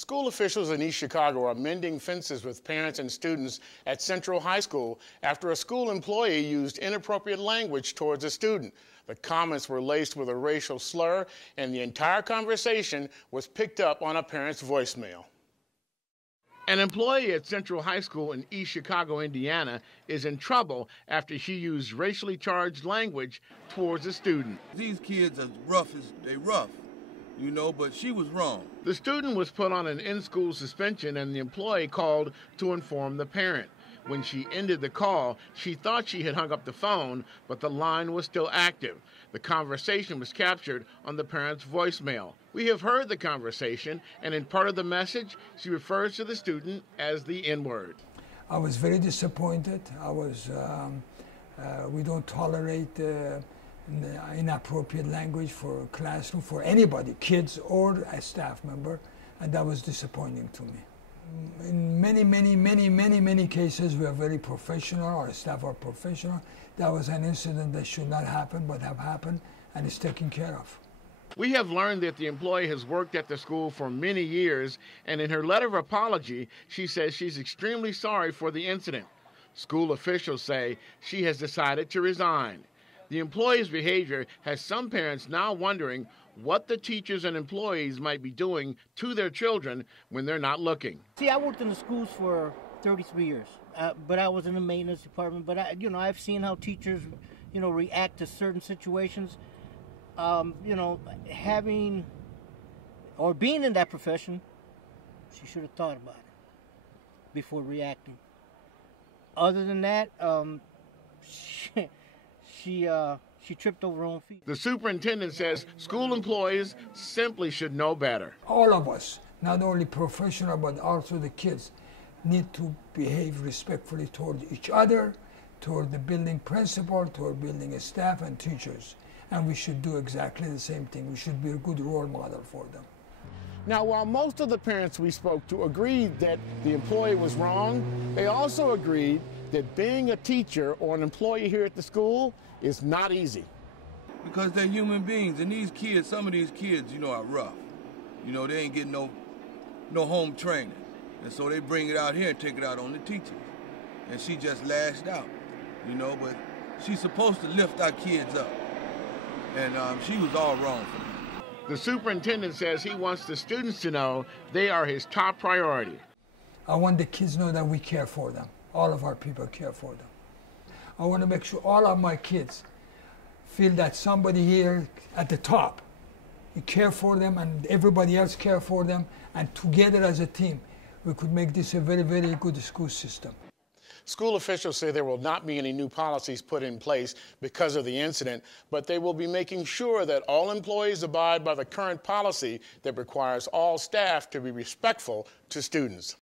School officials in East Chicago are mending fences with parents and students at Central High School after a school employee used inappropriate language towards a student. The comments were laced with a racial slur, and the entire conversation was picked up on a parent's voicemail. An employee at Central High School in East Chicago, Indiana, is in trouble after she used racially charged language towards a student. These kids are rough as they rough, you know, but she was wrong. The student was put on an in-school suspension, and the employee called to inform the parent. When she ended the call, she thought she had hung up the phone, but the line was still active. The conversation was captured on the parent's voicemail. We have heard the conversation, and in part of the message, she refers to the student as the N-word. I was very disappointed. We don't tolerate inappropriate language for classroom, for anybody, kids or a staff member, and that was disappointing to me. In many cases, we are very professional, our staff are professional. That was an incident that should not happen, but have happened, and is taken care of. We have learned that the employee has worked at the school for many years, and in her letter of apology, she says she's extremely sorry for the incident. School officials say she has decided to resign. The employee's behavior has some parents now wondering what the teachers and employees might be doing to their children when they're not looking. See, I worked in the schools for 33 years, but I was in the maintenance department. But I've seen how teachers, react to certain situations. Having or being in that profession, she should have thought about it before reacting. Other than that, she tripped over her own feet. The superintendent says school employees simply should know better. All of us, not only professional, but also the kids, need to behave respectfully toward each other, toward the building principal, toward building staff and teachers. And we should do exactly the same thing. We should be a good role model for them. Now, while most of the parents we spoke to agreed that the employee was wrong, they also agreed that being a teacher or an employee here at the school is not easy. Because they're human beings, and these kids, some of these kids, are rough. They ain't getting no home training. And so they bring it out here and take it out on the teachers. And she just lashed out, but she's supposed to lift our kids up. And she was all wrong for me. The superintendent says he wants the students to know they are his top priority. I want the kids to know that we care for them. All of our people care for them. I want to make sure all of my kids feel that somebody here at the top, you care for them and everybody else care for them, and together as a team, we could make this a very, very good school system. School officials say there will not be any new policies put in place because of the incident, but they will be making sure that all employees abide by the current policy that requires all staff to be respectful to students.